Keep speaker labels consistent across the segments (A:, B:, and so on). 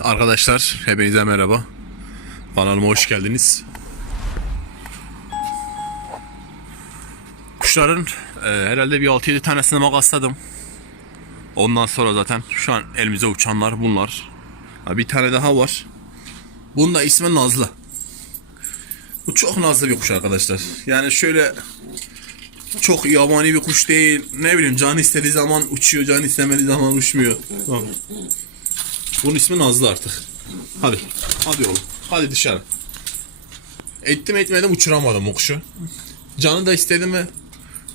A: Arkadaşlar hepinize merhaba. Kanalıma hoş geldiniz. Kuşların e, herhalde bir 6-7 tanesini makasladım. Ondan sonra zaten şu an elimize uçanlar bunlar. Ha, bir tane daha var. Bunun da ismi Nazlı. Bu çok nazlı bir kuş arkadaşlar. Yani şöyle çok yabani bir kuş değil. Ne bileyim canı istediği zaman uçuyor, canı istemediği zaman uçmuyor. Bak. Bunun ismi Nazlı artık. Hadi. Hadi oğlum. Hadi dışarı. Ettim etmedim uçuramadım o kuşu. Canı da istedi mi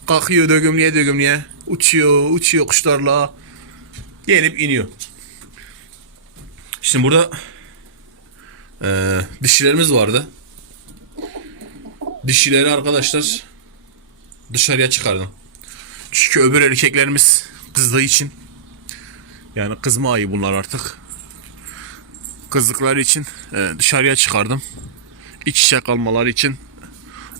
A: kalkıyor dögümlüye dögümlüye. Uçuyor, uçuyor kuşlarla. Gelip iniyor. Şimdi burada eee dişilerimiz vardı. Dişileri arkadaşlar dışarıya çıkardım. Çünkü öbür erkeklerimiz kızdığı için yani kızma ayı bunlar artık. Kızdıkları için e, dışarıya çıkardım. İç içe kalmaları için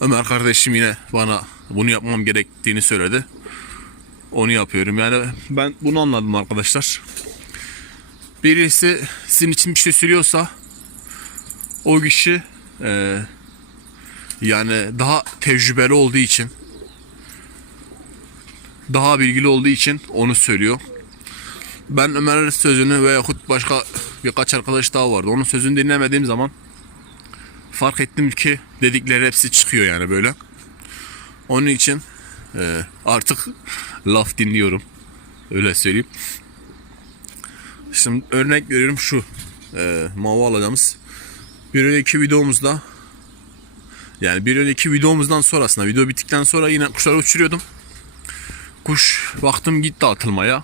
A: Ömer kardeşim yine bana bunu yapmam gerektiğini söyledi. Onu yapıyorum. Yani ben bunu anladım arkadaşlar. Birisi sizin için bir şey söylüyorsa o kişi e, yani daha tecrübeli olduğu için daha bilgili olduğu için onu söylüyor. Ben Ömer'in sözünü veyahut başka birkaç arkadaş daha vardı. Onun sözünü dinlemediğim zaman fark ettim ki dedikleri hepsi çıkıyor yani böyle. Onun için e, artık laf dinliyorum. Öyle söyleyeyim. Şimdi örnek veriyorum şu. E, mavi alacağımız. Bir önceki videomuzda yani bir önceki videomuzdan sonrasında video bittikten sonra yine kuşları uçuruyordum. Kuş baktım gitti atılmaya.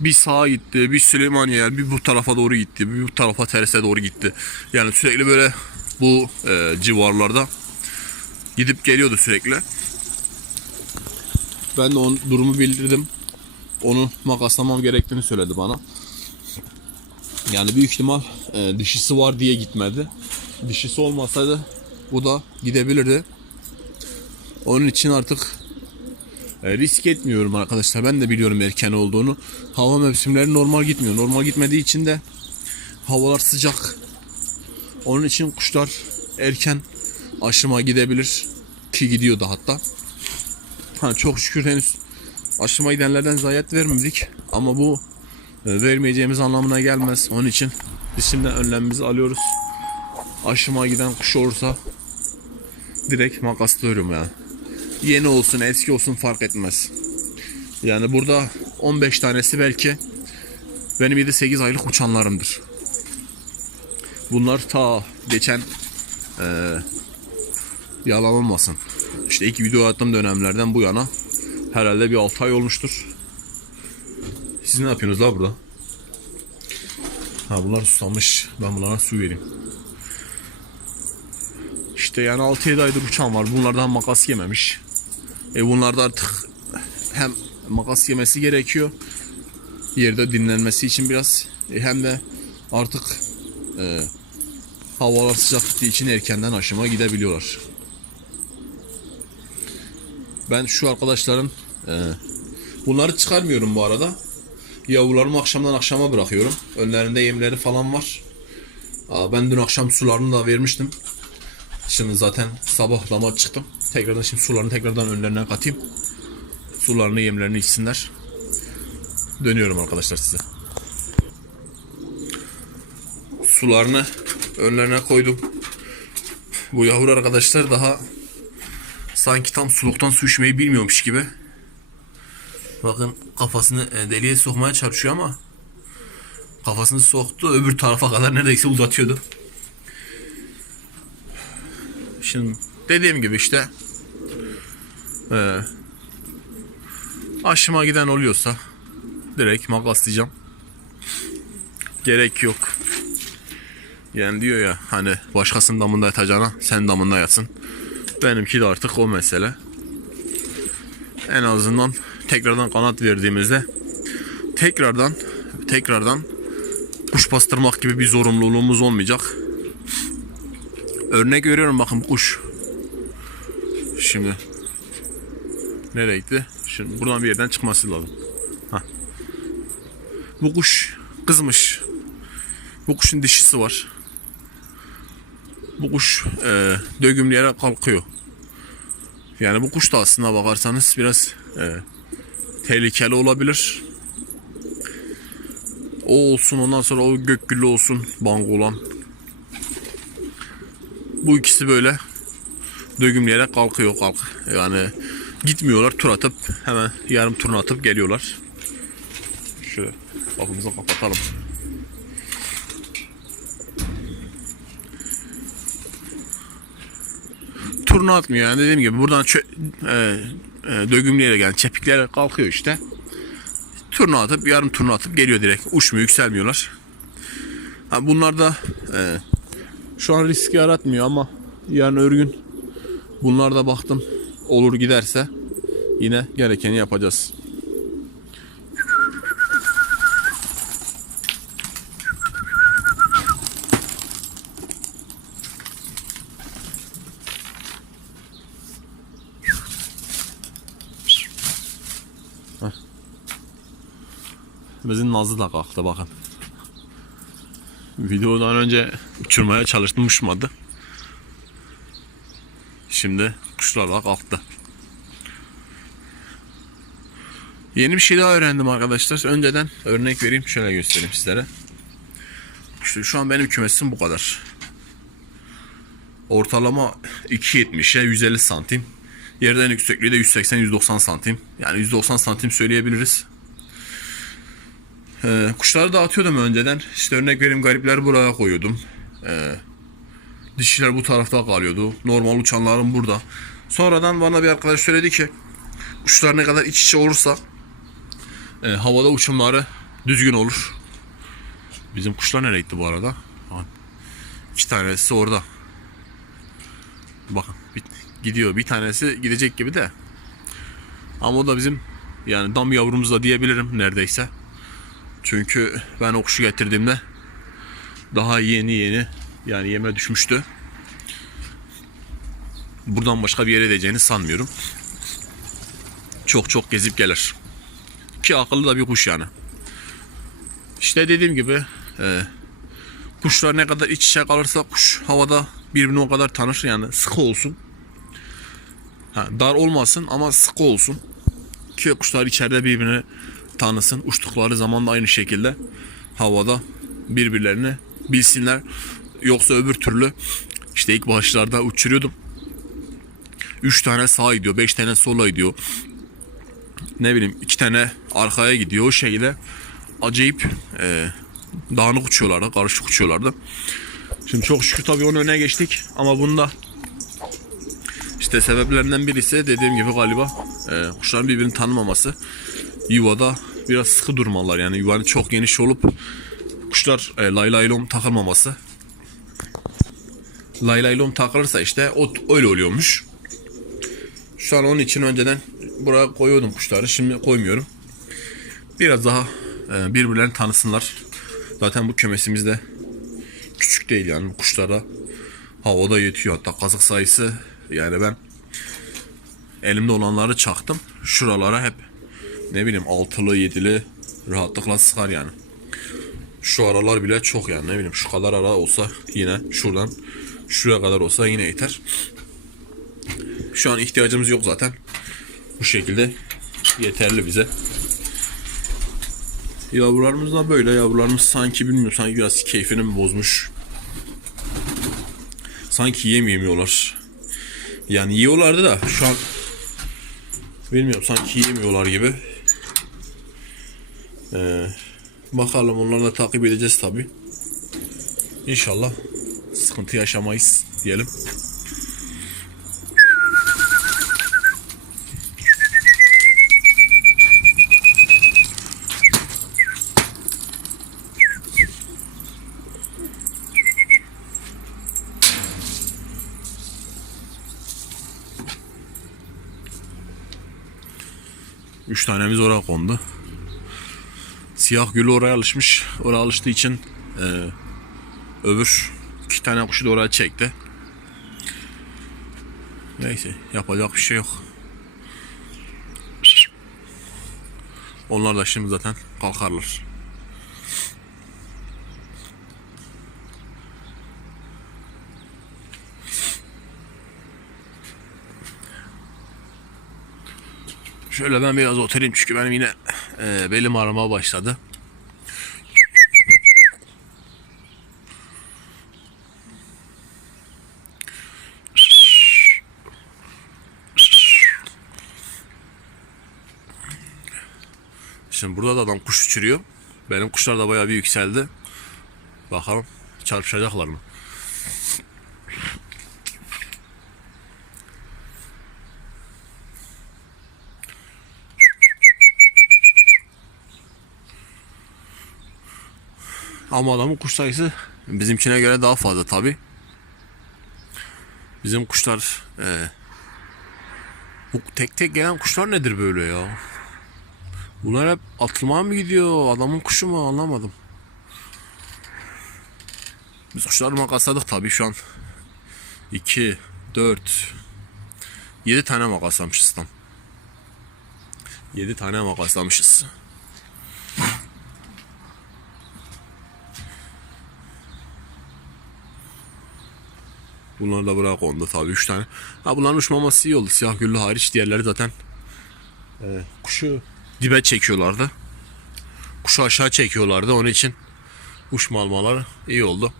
A: Bir sağa gitti, bir Süleymaniye, bir bu tarafa doğru gitti, bir bu tarafa terse doğru gitti. Yani sürekli böyle bu e, civarlarda gidip geliyordu sürekli. Ben de onun durumu bildirdim. Onu makaslamam gerektiğini söyledi bana. Yani büyük ihtimal e, dişisi var diye gitmedi. Dişisi olmasaydı bu da gidebilirdi. Onun için artık e, risk etmiyorum arkadaşlar. Ben de biliyorum erken olduğunu. Hava mevsimleri normal gitmiyor. Normal gitmediği için de havalar sıcak. Onun için kuşlar erken aşıma gidebilir. Ki gidiyordu hatta. Ha, çok şükür henüz aşıma gidenlerden zayiat vermedik. Ama bu e, vermeyeceğimiz anlamına gelmez. Onun için biz şimdi önlemimizi alıyoruz. Aşıma giden kuş olursa direkt makaslıyorum yani. Yeni olsun eski olsun fark etmez. Yani burada 15 tanesi belki benim 7-8 aylık uçanlarımdır. Bunlar ta geçen eee yalan olmasın. İşte ilk video attığım dönemlerden bu yana herhalde bir 6 ay olmuştur. Siz ne yapıyorsunuz la burada? Ha bunlar susamış. Ben bunlara su vereyim. İşte yani 6-7 aydır uçan var. Bunlardan makas yememiş. E bunlarda artık hem makas yemesi gerekiyor. Yerde dinlenmesi için biraz. E hem de artık e, havalar sıcak gittiği için erkenden aşıma gidebiliyorlar. Ben şu arkadaşların e, bunları çıkarmıyorum bu arada. Yavrularımı akşamdan akşama bırakıyorum. Önlerinde yemleri falan var. Aa, ben dün akşam sularını da vermiştim. Şimdi zaten sabahlama çıktım. Tekrardan şimdi sularını tekrardan önlerine katayım. Sularını yemlerini içsinler. Dönüyorum arkadaşlar size. Sularını önlerine koydum. Bu yavru arkadaşlar daha sanki tam suluktan su içmeyi bilmiyormuş gibi. Bakın kafasını e, deliğe sokmaya çalışıyor ama kafasını soktu öbür tarafa kadar neredeyse uzatıyordu. Şimdi dediğim gibi işte e, aşıma giden oluyorsa direkt makaslayacağım. Gerek yok. Yani diyor ya hani başkasının damında yatacağına sen damında yatsın. Benimki de artık o mesele. En azından tekrardan kanat verdiğimizde tekrardan tekrardan kuş bastırmak gibi bir zorunluluğumuz olmayacak. Örnek veriyorum bakın kuş. Şimdi nereye gitti? Şimdi buradan bir yerden çıkması lazım. Hah. Bu kuş kızmış. Bu kuşun dişisi var. Bu kuş e, dögümleyerek kalkıyor. Yani bu kuş da aslında bakarsanız biraz e, tehlikeli olabilir. O olsun ondan sonra o gökgüllü olsun bangolan. Bu ikisi böyle dögümleyerek kalkıyor kalk. Yani gitmiyorlar tur atıp hemen yarım turunu atıp geliyorlar. Şöyle kapımızı kapatalım. Turunu atmıyor yani dediğim gibi buradan çö- e, e, dögümleyerek yani çepikleyerek kalkıyor işte. Turnu atıp yarım turnu atıp geliyor direkt. Uçmuyor yükselmiyorlar. Ha, bunlar da e, şu an riski yaratmıyor ama yarın öbür gün bunlar da baktım olur giderse yine gerekeni yapacağız. Bizim Nazlı da kalktı bakın. Videodan önce uçurmaya çalıştım uçmadı. Şimdi kuşlarla kalktı. Yeni bir şey daha öğrendim arkadaşlar. Önceden örnek vereyim şöyle göstereyim sizlere. İşte şu an benim kümesim bu kadar. Ortalama 2.70'e 150 santim. Yerden yüksekliği de 180-190 santim. Yani 190 santim söyleyebiliriz. Ee, kuşları dağıtıyordum önceden. İşte örnek vereyim garipler buraya koyuyordum. Ee, dişiler bu tarafta kalıyordu. Normal uçanlarım burada. Sonradan bana bir arkadaş söyledi ki kuşlar ne kadar iç içe olursa e, havada uçumları düzgün olur. Bizim kuşlar nereye gitti bu arada? İki tanesi orada. Bakın gidiyor. Bir tanesi gidecek gibi de. Ama o da bizim yani dam yavrumuz da diyebilirim neredeyse. Çünkü ben o kuşu getirdiğimde daha yeni yeni yani yeme düşmüştü. Buradan başka bir yere gideceğini sanmıyorum. Çok çok gezip gelir. Ki akıllı da bir kuş yani. İşte dediğim gibi e, kuşlar ne kadar iç içe kalırsa kuş havada birbirini o kadar tanır yani sıkı olsun. Ha, dar olmasın ama sıkı olsun. Ki kuşlar içeride birbirini tanısın. Uçtukları zaman da aynı şekilde havada birbirlerini bilsinler. Yoksa öbür türlü işte ilk başlarda uçuruyordum. 3 tane sağa gidiyor, 5 tane sola gidiyor. Ne bileyim iki tane arkaya gidiyor. O şekilde acayip e, dağınık uçuyorlardı, karışık uçuyorlardı. Şimdi çok şükür tabii onu öne geçtik ama bunda işte sebeplerinden birisi dediğim gibi galiba e, kuşların birbirini tanımaması yuvada biraz sıkı durmalar yani yuvanın çok geniş olup kuşlar e, lay takılmaması. Lay lay lom takılırsa işte o öyle oluyormuş. Şu an onun için önceden buraya koyuyordum kuşları. Şimdi koymuyorum. Biraz daha e, birbirlerini tanısınlar. Zaten bu kümesimiz de küçük değil yani bu kuşlara havada yetiyor. Hatta kazık sayısı yani ben elimde olanları çaktım. Şuralara hep ne bileyim altılı yedili rahatlıkla sıkar yani. Şu aralar bile çok yani ne bileyim şu kadar ara olsa yine şuradan şuraya kadar olsa yine yeter. Şu an ihtiyacımız yok zaten. Bu şekilde yeterli bize. Yavrularımız da böyle. Yavrularımız sanki bilmiyorum sanki biraz keyfini mi bozmuş. Sanki yem yemiyorlar. Yani yiyorlardı da şu an bilmiyorum sanki yemiyorlar gibi. Ee, bakalım onları da takip edeceğiz tabi. İnşallah sıkıntı yaşamayız diyelim. Tanemiz oraya kondu. Siyah gülü oraya alışmış. Oraya alıştığı için e, öbür iki tane kuşu da oraya çekti. Neyse yapacak bir şey yok. Onlar da şimdi zaten kalkarlar. Şöyle ben biraz oturayım çünkü benim yine e, belim ağrımaya başladı. Şimdi burada da adam kuş uçuruyor. Benim kuşlar da bayağı bir yükseldi. Bakalım çarpışacaklar mı? Ama adamın kuş sayısı bizimkine göre daha fazla tabi. Bizim kuşlar e, bu tek tek gelen kuşlar nedir böyle ya? Bunlar hep atılmaya mı gidiyor? Adamın kuşu mu anlamadım. Biz kuşları makasladık tabi şu an. 2, 4, 7 tane makaslamışız tam. 7 tane makaslamışız. Bunlar da bırak onda tabi 3 tane. Ha bunların uçmaması iyi oldu. Siyah güllü hariç diğerleri zaten e, kuşu dibe çekiyorlardı. Kuşu aşağı çekiyorlardı. Onun için uçma almaları iyi oldu.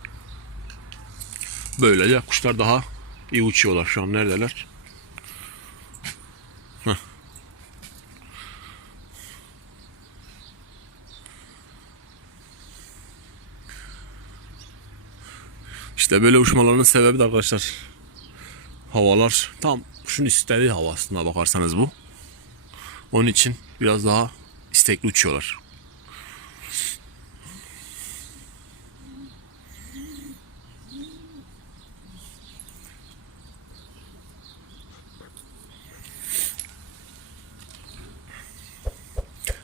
A: Böylece kuşlar daha iyi uçuyorlar. Şu an neredeler? İşte böyle uçmalarının sebebi de arkadaşlar havalar tam kuşun istediği hava aslında bakarsanız bu. Onun için biraz daha istekli uçuyorlar.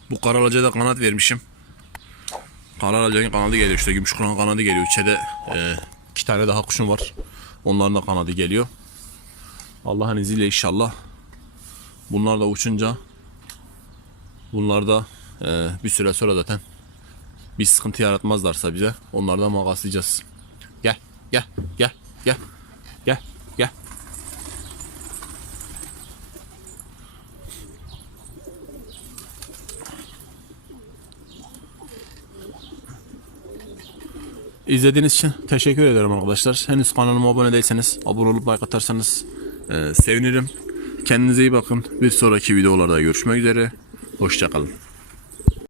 A: Bu karalaca da kanat vermişim. Karalacanın kanadı geliyor işte gümüş kanadı geliyor. İçeride e, iki tane daha kuşum var. Onların da kanadı geliyor. Allah'ın izniyle inşallah bunlar da uçunca bunlar da e, bir süre sonra zaten bir sıkıntı yaratmazlarsa bize onlardan makaslayacağız. Gel gel gel gel gel. İzlediğiniz için teşekkür ederim arkadaşlar. Henüz kanalıma abone değilseniz abone olup like atarsanız e, sevinirim. Kendinize iyi bakın. Bir sonraki videolarda görüşmek üzere. Hoşçakalın.